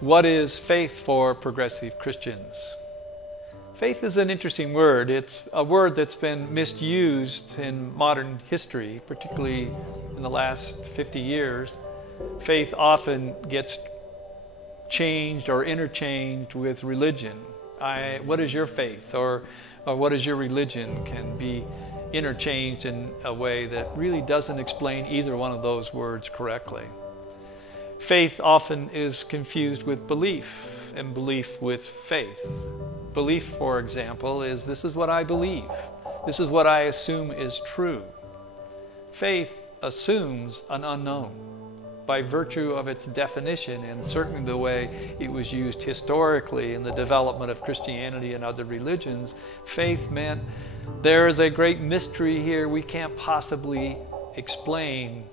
What is faith for progressive Christians? Faith is an interesting word. It's a word that's been misused in modern history, particularly in the last 50 years. Faith often gets changed or interchanged with religion. What is your faith? Or what is your religion can be interchanged in a way that really doesn't explain either one of those words correctly. Faith often is confused with belief, and belief with faith. Belief, for example, is this is what I believe. This is what I assume is true. Faith assumes an unknown. By virtue of its definition, and certainly the way it was used historically in the development of Christianity and other religions, faith meant there is a great mystery here we can't possibly explain,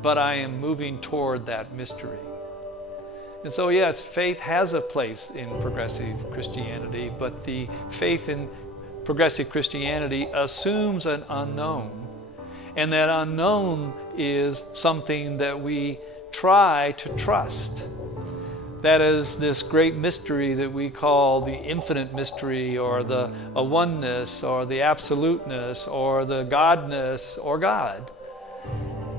but I am moving toward that mystery. And so yes, faith has a place in progressive Christianity, but the faith in progressive Christianity assumes an unknown. And that unknown is something that we try to trust. That is this great mystery that we call the infinite mystery, or the oneness, or the absoluteness, or the godness, or God,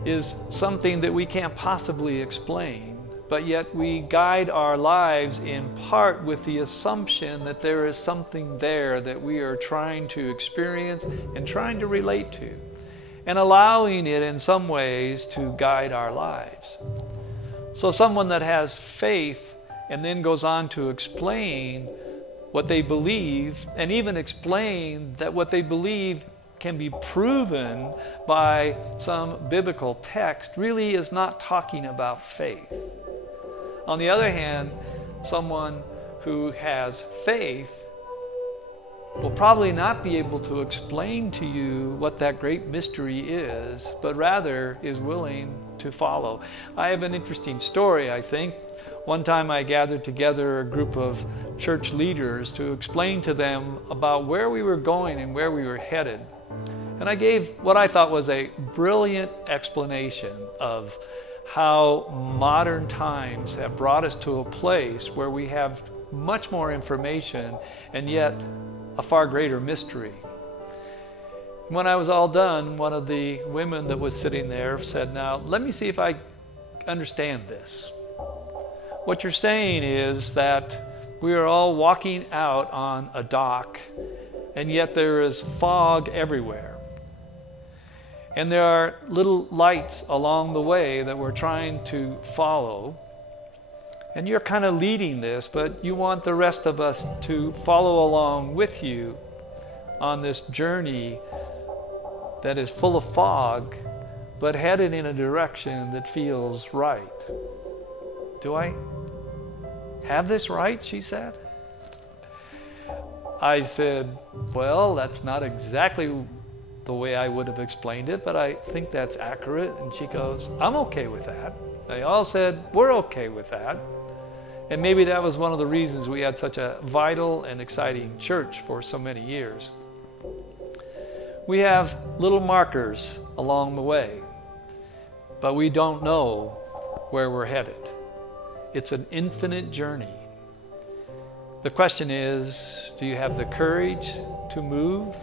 is something that we can't possibly explain, but yet we guide our lives in part with the assumption that there is something there that we are trying to experience and trying to relate to, and allowing it in some ways to guide our lives. So someone that has faith and then goes on to explain what they believe, and even explain that what they believe can be proven by some biblical text, really is not talking about faith. On the other hand, someone who has faith will probably not be able to explain to you what that great mystery is, but rather is willing to follow. I have an interesting story, I think. One time I gathered together a group of church leaders to explain to them about where we were going and where we were headed. And I gave what I thought was a brilliant explanation of how modern times have brought us to a place where we have much more information and yet a far greater mystery. When I was all done, one of the women that was sitting there said, "Now, let me see if I understand this. What you're saying is that we are all walking out on a dock, and yet there is fog everywhere. And there are little lights along the way that we're trying to follow. And you're kind of leading this, but you want the rest of us to follow along with you on this journey that is full of fog, but headed in a direction that feels right. Do I have this right?" she said. I said, "Well, that's not exactly the way I would have explained it, but I think that's accurate." And she goes, "I'm okay with that." They all said, "We're okay with that." And maybe that was one of the reasons we had such a vital and exciting church for so many years. We have little markers along the way, but we don't know where we're headed. It's an infinite journey. The question is, do you have the courage to move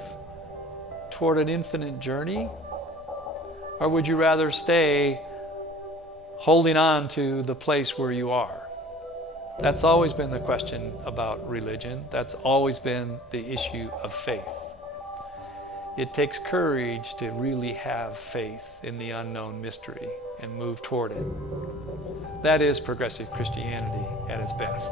toward an infinite journey? Or would you rather stay holding on to the place where you are? That's always been the question about religion. That's always been the issue of faith. It takes courage to really have faith in the unknown mystery and move toward it. That is progressive Christianity at its best.